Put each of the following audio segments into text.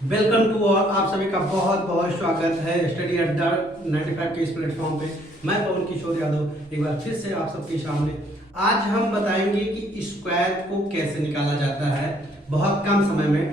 Welcome to all. आप सभी का बहुत बहुत स्वागत है स्टडी अड्डा 95 के इस प्लेटफॉर्म पे। मैं पवन किशोर यादव एक बार फिर से आप सबके सामने। आज हम बताएंगे कि स्क्वायर को कैसे निकाला जाता है बहुत कम समय में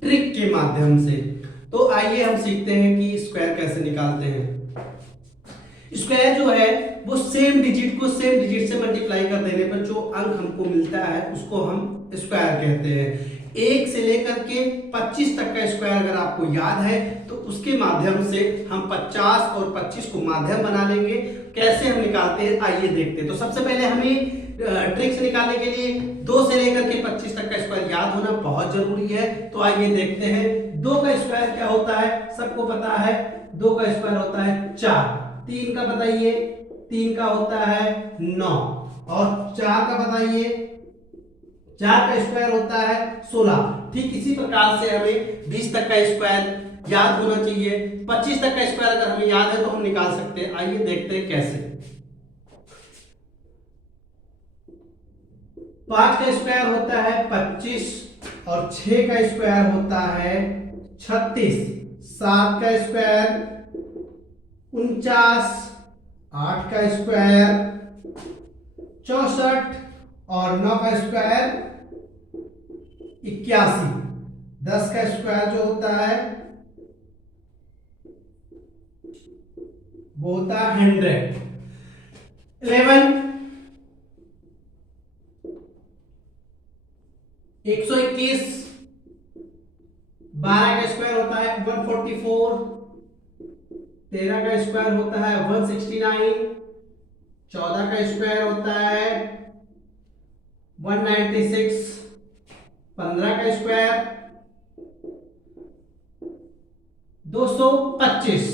ट्रिक के माध्यम से। तो आइए हम सीखते हैं कि स्क्वायर कैसे निकालते हैं। स्क्वायर जो है वो सेम डिजिट को सेम डिजिट से मल्टीप्लाई कर देने पर जो अंक हमको मिलता है उसको हम स्क्वायर कहते हैं। 1 से लेकर के 25 तक का स्क्वायर अगर आपको याद है तो उसके माध्यम से हम 50 और 25 को माध्यम बना लेंगे। कैसे हम निकालते हैं आइए देखते हैं। तो सबसे पहले हमें ट्रिक से निकालने के लिए 2 से लेकर के 25 तक का स्क्वायर याद होना बहुत जरूरी है। तो आइए देखते हैं 2 का स्क्वायर क्या होता है। सबको पता है 2 का स्क्वायर होता है 4। 3 का बताइए, 3 का होता है 9 और 4 का बताइए, 4 का स्क्वायर होता है 16। ठीक इसी प्रकार से हमें 20 तक का स्क्वायर याद होना चाहिए। 25 तक का स्क्वायर अगर हमें याद है तो हम निकाल सकते हैं। आइए देखते हैं कैसे। 5 का स्क्वायर होता है 25 और 6 का स्क्वायर होता है 36। 7 का स्क्वायर 49, 8 का स्क्वायर 64 और 9 का स्क्वायर 81। 10 का स्क्वायर जो होता है वो होता है 100। 11 121। 12 का स्क्वायर होता है 144। 13 का स्क्वायर होता है 169। 14 का स्क्वायर होता है 196। 15 का स्क्वायर 225।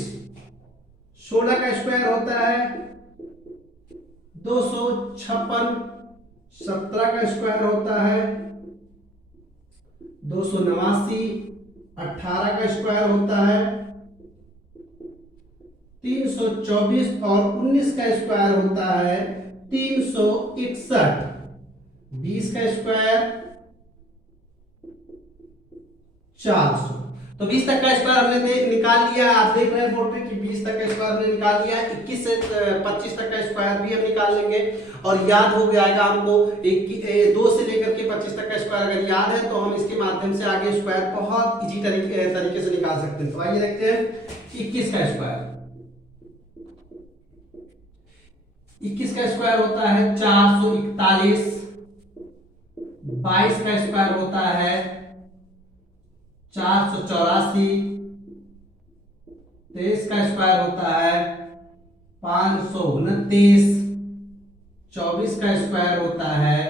16 का स्क्वायर होता है 256। 17 का स्क्वायर होता है 289। 18 का स्क्वायर होता है 324 और 19 का स्क्वायर होता है 361। 20 का स्क्वायर 400। तो 20 तक का स्क्वायर हमने निकाल लिया। आप देख रहे हैं बोर्ड पे कि 20 तक का स्क्वायर हमने निकाल लिया। 21 से 25 तक का स्क्वायर भी हम निकाल लेंगे और याद हो जाएगा हमको। 2 से लेकर के 25 तक का स्क्वायर अगर याद है तो हम इसके माध्यम से आगे स्क्वायर बहुत इजी तरीके से निकाल सकते हैं। तो आइए देखते हैं 21 का स्क्वायर। 21 का स्क्वायर होता है 441। 22 का स्क्वायर होता है 484। 23 का स्क्वायर होता है 529। 24 का स्क्वायर होता है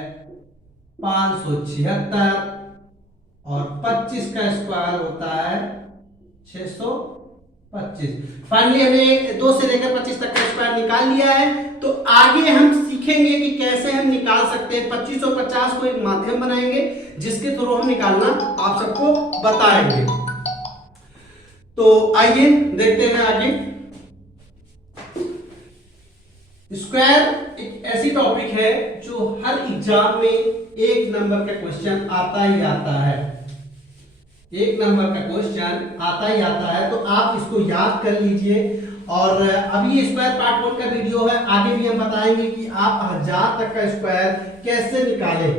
576 और 25 का स्क्वायर होता है 625। फाइनली हमने 2 से लेकर 25 तक का स्क्वायर निकाल लिया है। तो आगे हम सीखेंगे कि कैसे हम निकाल सकते हैं। 25 और 50 को एक माध्यम बनाएंगे जिसके थ्रू हम निकालना आप सबको बताएंगे। तो आइए देखते हैं आगे। स्क्वायर एक ऐसी टॉपिक है जो हर एग्जाम में 1 नंबर का क्वेश्चन आता ही आता है। 1 नंबर का क्वेश्चन आता ही आता है। तो आप इसको याद कर लीजिए। और अभी स्क्वायर पार्ट 1 का वीडियो है, आगे भी हम बताएंगे कि आप 1000 तक का स्क्वायर कैसे निकालें।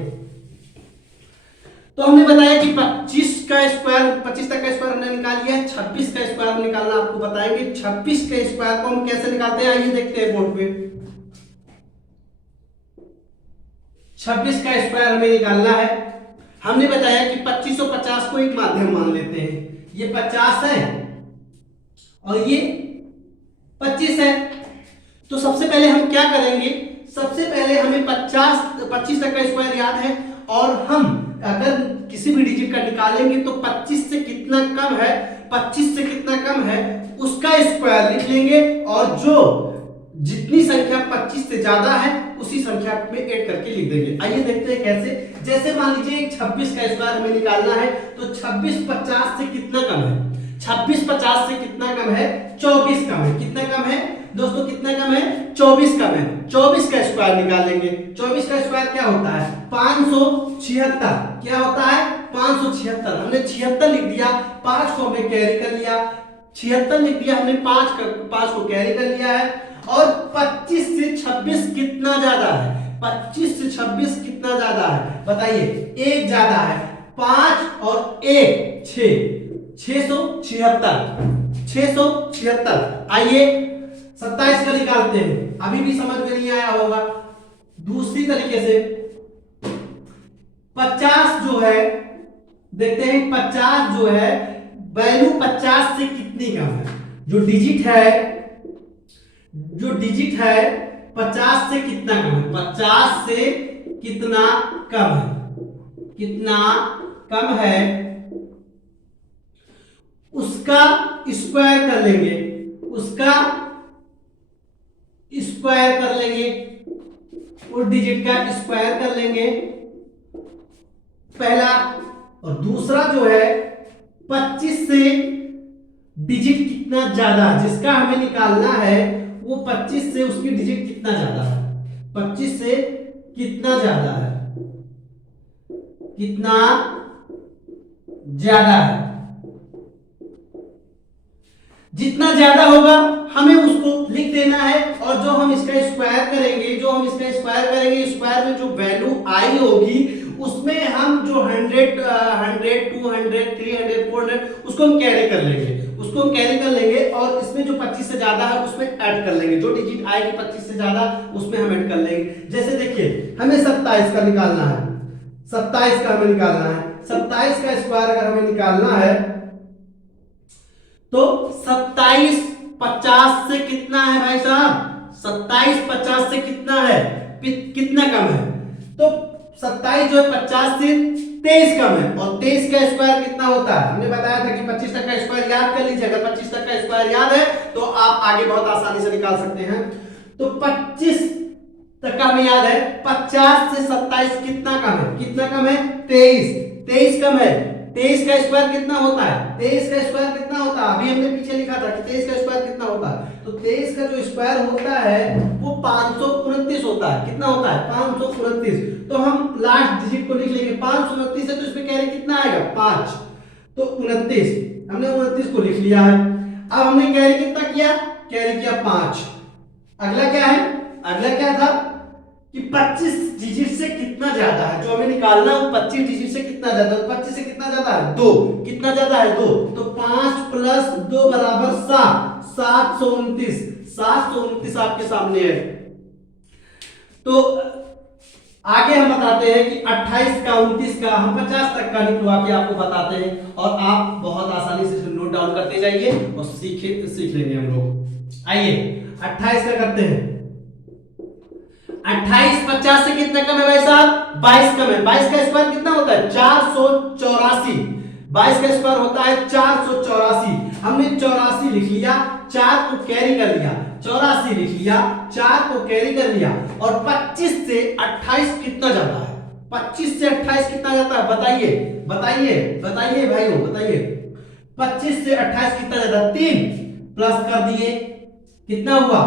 तो हमने बताया कि 25 का स्क्वायर 25 तक का स्क्वायर हमने निकाल लिया है। 26 का स्क्वायर हम निकालना आपको बताएंगे। 26 के स्क्वायर को हम कैसे निकालते हैं आइए देखते हैं बोर्ड पे। 26 का स्क्वायर हमें निकालना है। हमने बताया कि 25 और 50 को एक माध्यम मान लेते हैं। ये 50 है और ये 25 है। तो सबसे पहले हम क्या करेंगे, सबसे पहले हमें 25 तक का स्क्वायर याद है और हम अगर किसी भी डिजिट का निकालेंगे तो 25 से कितना कम है, 25 से कितना कम है उसका स्क्वायर लिख लेंगे और जो जितनी संख्या 25 से ज्यादा है उसी संख्या में ऐड करके लिख देंगे। आइए देखते हैं कैसे। जैसे मान लीजिए 26 का स्क्वायर हमें निकालना है तो 26 50 से कितना कम है, 26 50 से कितना कम है, 24 कम है। कितना कम है, दोस्तों कितना कम है, 24 कम है। 24 का स्क्वायर निकालेंगे। 24 का स्क्वायर क्या होता है, 576। क्या होता है, 576। हमने 76 लिख दिया, 5 को हमने कैरी कर लिया। 76 लिख दिया हमने, 5 को कैरी कर लिया है। और 25 से 26 कितना ज्यादा है, 25 से 26 कितना ज्यादा है बताइए, एक ज्यादा है। 5 और 1 6, 676। 676। आइए 27 का निकालते हैं। अभी भी समझ में नहीं आया होगा। दूसरी तरीके से 50 जो है, देखते हैं 50 जो है, वैल्यू 50 से कितनी कम है। जो डिजिट है 50 से कितना कम है, 50 से कितना कम है, कितना कम है, उसका स्क्वायर कर लेंगे, उसका स्क्वायर कर लेंगे, उस डिजिट का स्क्वायर कर लेंगे पहला। और दूसरा जो है 25 से डिजिट कितना ज्यादा, जिसका हमें निकालना है वो 25 से उसकी डिजिट कितना ज्यादा है, 25 से कितना ज्यादा है, कितना ज्यादा है। जितना ज्यादा होगा हमें उसको लिख देना है। और जो हम इसका स्क्वायर करेंगे, स्क्वायर में जो वैल्यू आई होगी उसमें हम जो 100, 200, 300, 400 उसको हम कैरी कर लेंगे। और इसमें जो 25 से ज्यादा है उसमें ऐड कर लेंगे। जो डिजिट आएगी 25 से ज्यादा उसमें हम ऐड कर लेंगे। जैसे देखिए हमें 27 का निकालना है, 27 का हमें निकालना है। 27 का स्क्वायर अगर हमें निकालना है तो 27 50 से कितना है भाई साहब, 27 50 से कितना है, कितना कम है। तो 27 जो है 50 से 23 कम है। और 23 का स्क्वायर कितना होता है, हमने बताया था कि 25 तक का स्क्वायर याद कर लीजिए। अगर 25 तक का स्क्वायर याद है तो आप आगे बहुत आसानी से निकाल सकते हैं। तो 25 तक का हमें याद है, 50 से 27 कितना कम है, कितना कम है, 23 कम है। 23 का स्क्वायर कितना होता है, 23 का स्क्वायर कितना होता है, अभी हमने पीछे लिखा था कि 23 का स्क्वायर कितना होता है। तो 23 का जो स्क्वायर होता है वो 529 होता है। कितना होता है, 529। तो हम लास्ट डिजिट को लिख लेंगे, 529 है तो इसमें कैरी कितना आएगा, 5। तो 29, हमने 29 को लिख लिया है। अब हमने कैरी कितना किया, कैरी किया 5। अगला क्या है, अगला क्या था कि 25 डिजिट से कितना ज्यादा है, जो हमें निकालना है 25 डिजिट से कितना ज्यादा है। 25 से कितना ज्यादा है, 2। कितना ज्यादा है, 2। तो 5 + 2 = 7, 729। 729 आपके सामने है। तो आगे हम बताते हैं कि 28 का, 29 का, हम 50 तक का निकलवा के आपको बताते हैं। और आप बहुत आसानी से नोट डाउन करते जाइए और सीख लेंगे हम लोग। आइए 28 का करते हैं। 28 50 से कितना कम है भाई साहब, 22 कम है। 22 का स्क्वायर कितना होता है, 484। 22 का स्क्वायर होता है 484। हमने 84 लिख लिया, 4 को कैरी कर लिया, 84 लिख लिया, 4 को कैरी कर लिया। और 25 से 28 कितना जाता है, 25 से 28 कितना जाता है, बताइए बताइए बताइए भाइयों बताइए। 25 से 28 कितना जाता है, 3 प्लस कर दिए, कितना हुआ,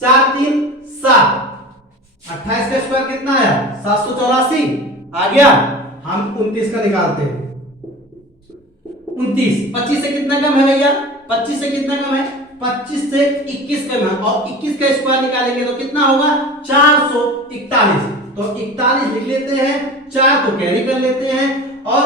4 3 7। 28 का स्क्वायर कितना आया, 784 आ गया। हम 29 का निकालते हैं। 29 25 से कितना कम है भैया, 25 से कितना कम है, 25 से 21 कम है। और 21 का स्क्वायर निकालेंगे तो कितना होगा, 441। तो 41 लिख लेते हैं, 4 को कैरी कर लेते हैं। और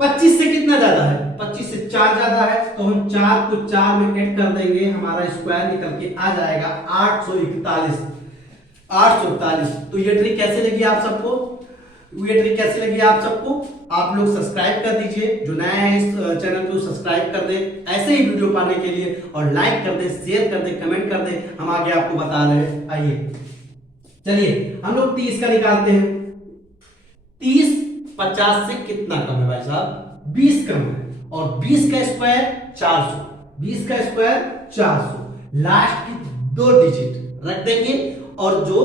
25 से कितना ज्यादा है, 25 से 4 ज्यादा है। तो हम 4 को 4 में ऐड कर देंगे, हमारा स्क्वायर निकल के आ जाएगा 841। 841। तो ये ट्रिक कैसे लगी आप सबको, आप लोग सब्सक्राइब कर दीजिए। जो नया है इस चैनल को सब्सक्राइब कर दे ऐसे ही वीडियो पाने के लिए। और लाइक कर दे, शेयर कर दे, कमेंट कर दे, हम आगे आपको बता रहे हैं। आइए चलिए हम लोग 30 का निकालते हैं। 30 50 से कितना कम है भाई साहब, 20 कम है। और 20 का स्क्वायर 400, 20 का स्क्वायर 400। लास्ट की 2 डिजिट रख देंगे और जो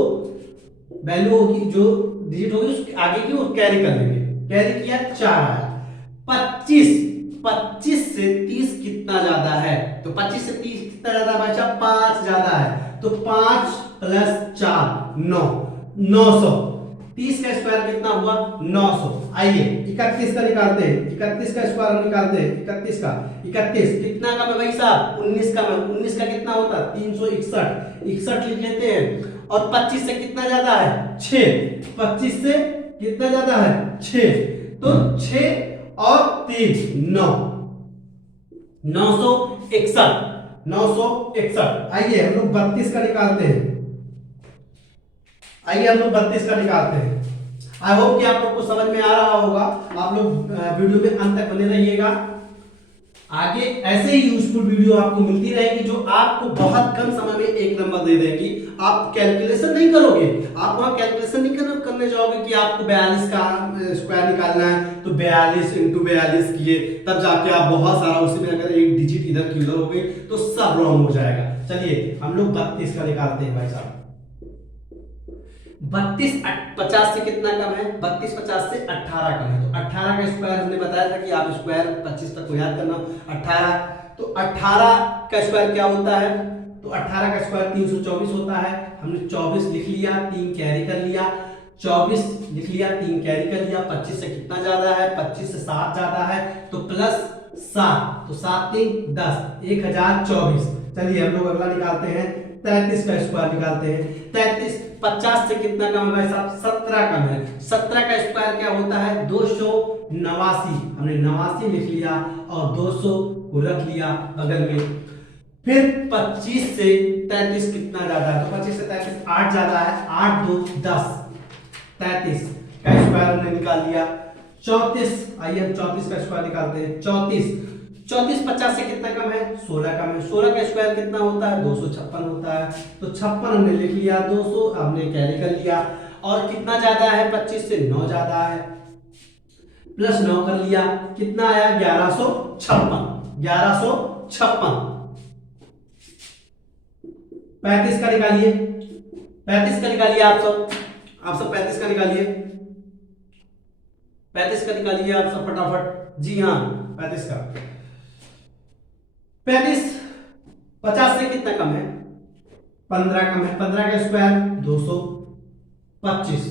वैल्यू होगी, जो डिजिट होगी उसके आगे की वो कैरी कर लेंगे। कैरी किया 4 आया। 25 से 30 कितना ज्यादा है, तो 25 से 30 कितना ज्यादा है भाई साहब, 5 ज्यादा है। तो 5 + 4 9, 900। 30 का स्क्वायर कितना हुआ, 900। आइए 31 का निकालते हैं, 31 का स्क्वायर हम निकालते हैं, 31 का 31 कितना का है भाई साहब, 19 का में 19 का कितना होता है, 361, 61 लिख लेते हैं। और 25 से कितना ज्यादा है, 6, 25 से कितना ज्यादा है, 6, तो 6 और 3 9, 961, 961। आइए हम लोग 32 का निकालते हैं, आइए हम लोग 32 का निकालते हैं। आई होप कि आप लोग को समझ में आ रहा होगा। आप लोग वीडियो में अंत तक बने रहिएगा, आगे ऐसे ही यूजफुल वीडियो आपको मिलती रहेगी जो आपको बहुत कम समय में 1 नंबर दे देगी। आप कैलकुलेशन नहीं करोगे, आप वहां कैलकुलेशन नहीं करने जाओगे कि आपको 42 का स्क्वायर निकालना है तो 42 × 42 किए, तब जाके आप बहुत सारा उसमें अगर एक डिजिट इधर की उधर हो गई तो सब रॉन्ग हो जाएगा। चलिए हम लोग 32 का निकालते हैं भाई साहब। 32 50 से कितना कम है, 32 50 से 18 कम है। तो 18 का स्क्वायर हमने बताया था कि आप स्क्वायर 25 तक को याद करना। 18, तो 18 का स्क्वायर क्या होता है, तो 18 का स्क्वायर 324 होता है। हमने 24 लिख लिया, 3 कैरी कर लिया, 24 लिख लिया, 3 कैरी कर लिया। 25 से कितना ज्यादा है, 25 से 7 ज्यादा है, तो +7, तो 7 3 10, 1024। चलिए हम लोग अगला निकालते हैं, 33 का स्क्वायर निकालते हैं। 33 50 से कितना कम है भाई साहब, 17 कम है। 17 का स्क्वायर क्या होता है, 289। हमने 89 लिख लिया और 200 को रख लिया बगल में। फिर 25 से 33 कितना ज्यादा है, तो 25 से 33 8 ज्यादा है, 8 2 10, 33 का स्क्वायर हमने निकाल लिया। 34, आइए हम 34 का स्क्वायर निकालते हैं। 34 50 से कितना कम है, 16 कम है। 16 का स्क्वायर कितना होता है, 256 होता है। तो 56 हमने लिख लिया, 200 हमने कैरी कर लिया। और कितना ज्यादा है, 25 से 9 ज्यादा है, +9 कर लिया, कितना आया, 1156, 1156। 35 का निकालिए, 35 का निकालिए आप सब 35 का निकालिए, 35 का निकालिए आप सब फटाफट। जी हाँ 35 का। 35 50 से कितना कम है, 15 कम है। 15 का स्क्वायर 225,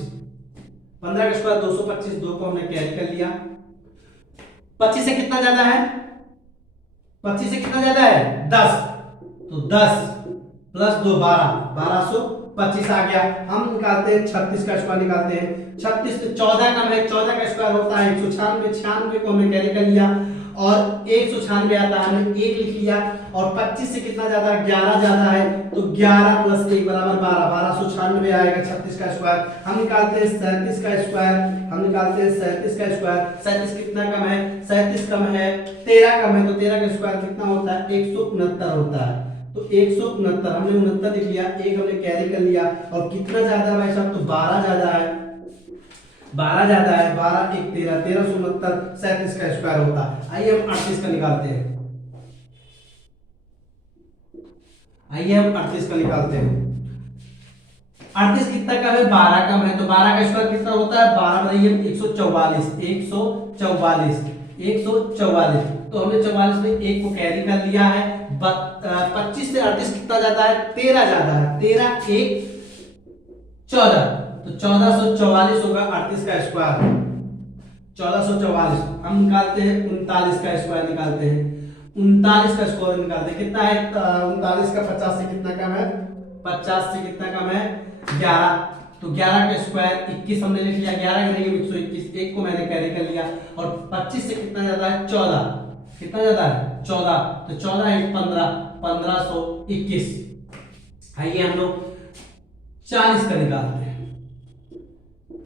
15 का स्क्वायर 225, 2 को हमने कैरी कर लिया। 25 से कितना ज्यादा है, 25 से कितना ज्यादा है, 10, तो 10 + 2 12, 1225 आ गया। हम निकालते हैं 36 का स्क्वायर निकालते हैं। 36 से 14 कम है, 14 का स्क्वायर होता है 196, 96 को हमने कैरी कर लिया और 196 आता है, हमने 1 लिख लिया। और 25 से कितना ज्यादा है, 11 ज्यादा है, तो 11 + 1 = 12, 1296 आएगा 36 का स्क्वायर। हम निकालते हैं 37 का स्क्वायर, हम निकालते हैं 37 का स्क्वायर। 37 कितना कम है, 37 कम है, 13 कम है, तो 13 का स्क्वायर कितना होता है, 169 होता है। तो 169 हमने 69 लिख लिया, 1 हमने कैरी कर लिया। और कितना ज्यादा है भाई साहब, तो 12 ज्यादा है, 12 ज्यादा है, 12 1 13, 1369 37 का स्क्वायर होता है। आइए हम 38 का निकालते हैं, आइए हम 38 का निकालते हैं। 38 कितना कम है, 12 कम है, तो 12 का स्क्वायर कितना होता है, 12 बनाइए 144, 144, 144। तो हमने 44 में 1 को कैरी कर लिया है। 25 से 38 कितना ज्यादा है, 13 ज्यादा है, 13 1 14, तो 1444 होगा 38 का स्क्वायर, 1444। हम निकालते हैं 39 का स्क्वायर निकालते हैं, 39 का स्क्वायर निकालते हैं, कितना है 39 का 50 से कितना कम है, 50 से कितना कम है, 11, तो 11 का स्क्वायर 21 हमने लिख लिया, 11 के नहीं 121, 1 को मैंने कैरी कर लिया। और 25 से कितना ज्यादा है, 14, कितना ज्यादा है, 14, तो 14 1 15, 1521। आइए हम लोग 40 का निकालते हैं।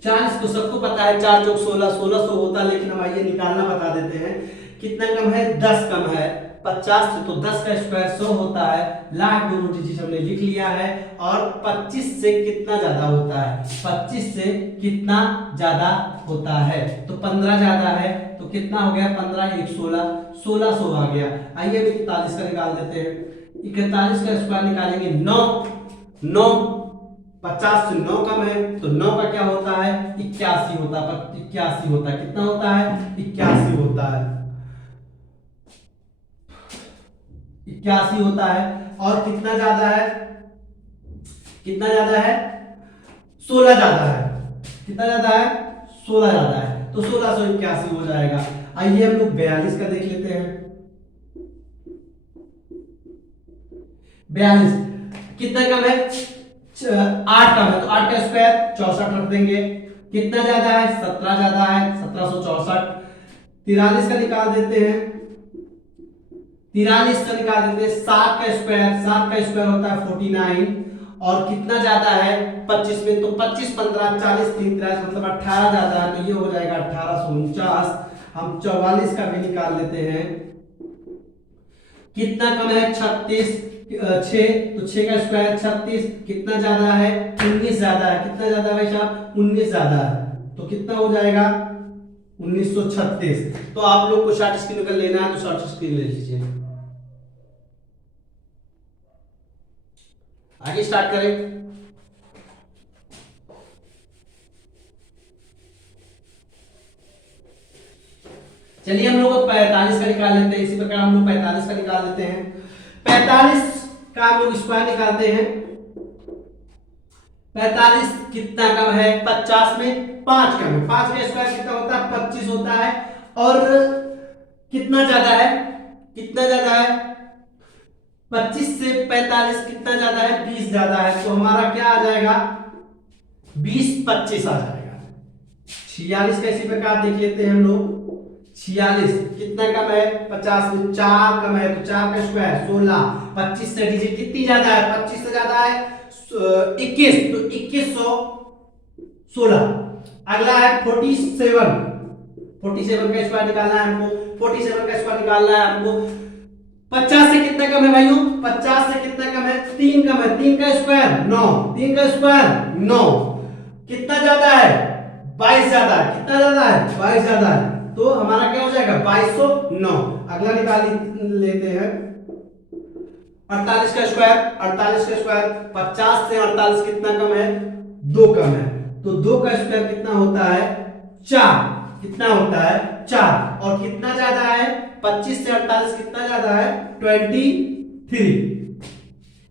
40 को सबको पता है, 4 चौक 16, 1600 होता है, लेकिन हम आइए निकालना बता देते हैं। कितना कम है, 10 कम है 50 से, तो 10 का स्क्वायर 100 होता है। लास्ट दोनों डिजिट हमने लिख लिया है। और 25 से कितना ज्यादा होता है, 25 से कितना ज्यादा होता है, तो 15 ज्यादा है, तो कितना हो गया, 15 1 16, 1600 आ गया। आइए 41 का निकाल देते हैं। 41 का स्क्वायर निकालेंगे, 9 9 50 से 9 कम है, तो 9 का क्या होता है, 81 होता है, 81 होता है, कितना होता है, 81 होता है, 81 81 होता है। और कितना ज्यादा है, कितना ज्यादा है, 16 ज्यादा है। कितना ज्यादा है, 16 ज्यादा है, तो 1681 हो जाएगा। आइए हम लोग 42 का देख लेते हैं। 42 कितना कम है, 8 कम है, तो 8 का स्क्वायर 64 रख देंगे। कितना ज्यादा है, 17 ज्यादा है, 1764। 43 का निकाल देते हैं, 43 का निकाल देते हैं। 7 का स्क्वायर होता है 49। और कितना ज्यादा है 25 में, तो 25 15 40 3 43 मतलब 18 ज्यादा है, तो ये हो जाएगा 1849। हम 44 का भी निकाल लेते हैं। कितना कम है, 36 6, तो 6 का स्क्वायर 36। कितना ज्यादा है, 19 ज्यादा है। कितना ज्यादा है भाई साहब, 19 ज्यादा है, तो कितना हो जाएगा 1936। तो आप लोग को शॉर्ट स्क्रीन अगर लेना है तो शॉर्ट स्क्रीन ले लीजिए। आगे स्टार्ट करें। चलिए हम लोग 45 का निकाल लेते हैं। इसी प्रकार हम लोग 45 का निकाल लेते हैं। 45 का हम लोग स्क्वायर निकालते हैं। 45 कितना कम है, 50 में 5 कम है। 5 का स्क्वायर कितना होता है, 25 होता है। और कितना ज्यादा है, कितना ज्यादा है, 25 से 45 कितना ज्यादा है, 20 ज्यादा है। तो हमारा क्या आ जाएगा, 20 25 आ जाएगा। 46 का इसी प्रकार देख लेते हैं हम लोग। 46 कितना कम है, 50 में 4 कम है, तो 4 का स्क्वायर 16। 25 से डिजिट कितनी ज्यादा है, 25 से ज्यादा है 21, तो 2116। अगला है 47। 47 का स्क्वायर निकालना है हमको। 47 का स्क्वायर निकालना है हमको। 50 से कितना कम है भाइयों, 50 से कितना कम है, 3 कम है। 3 का स्क्वायर 9, 3 का स्क्वायर 9। कितना ज्यादा है, 22 ज्यादा है। कितना ज्यादा है, 22 ज्यादा है, तो हमारा क्या हो जाएगा 2209। अगला निकाल लेते हैं 48 का स्क्वायर। 48 का स्क्वायर 50 से 48 कितना कम है, 2 कम है, तो 2 का स्क्वायर कितना होता है, 4। कितना होता है, 4। और कितना ज्यादा है, 25 से 48 कितना ज्यादा है, 23।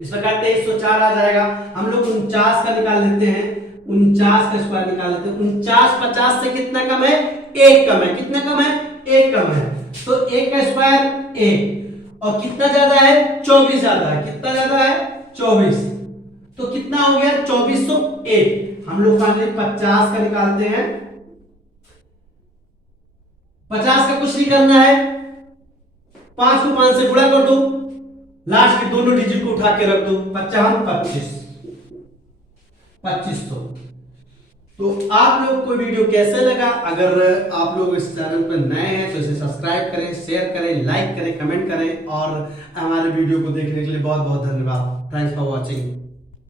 इस प्रकार 2304 आ जाएगा। हम लोग 49 का निकाल लेते हैं। 49 का स्क्वायर निकाल लेते हैं। 49 50 से कितना कम है, 1 कम है। कितना कम है, 1 कम है, तो 1 का स्क्वायर 1। और कितना ज्यादा है, 24 ज्यादा है। कितना ज्यादा है, 24, तो कितना हो गया 2401। हम लोग 50 का निकालते हैं। 50 का कुछ नहीं करना है, 5 को 5 से गुणा कर दो, लास्ट के दोनों डिजिट को उठा के रख दो। 55 2500। तो आप लोग को वीडियो कैसे लगा, अगर आप लोग इस चैनल पर नए हैं तो इसे सब्सक्राइब करें, शेयर करें, लाइक करें, कमेंट करें। और हमारे वीडियो को देखने के लिए बहुत बहुत धन्यवाद। Thanks for watching.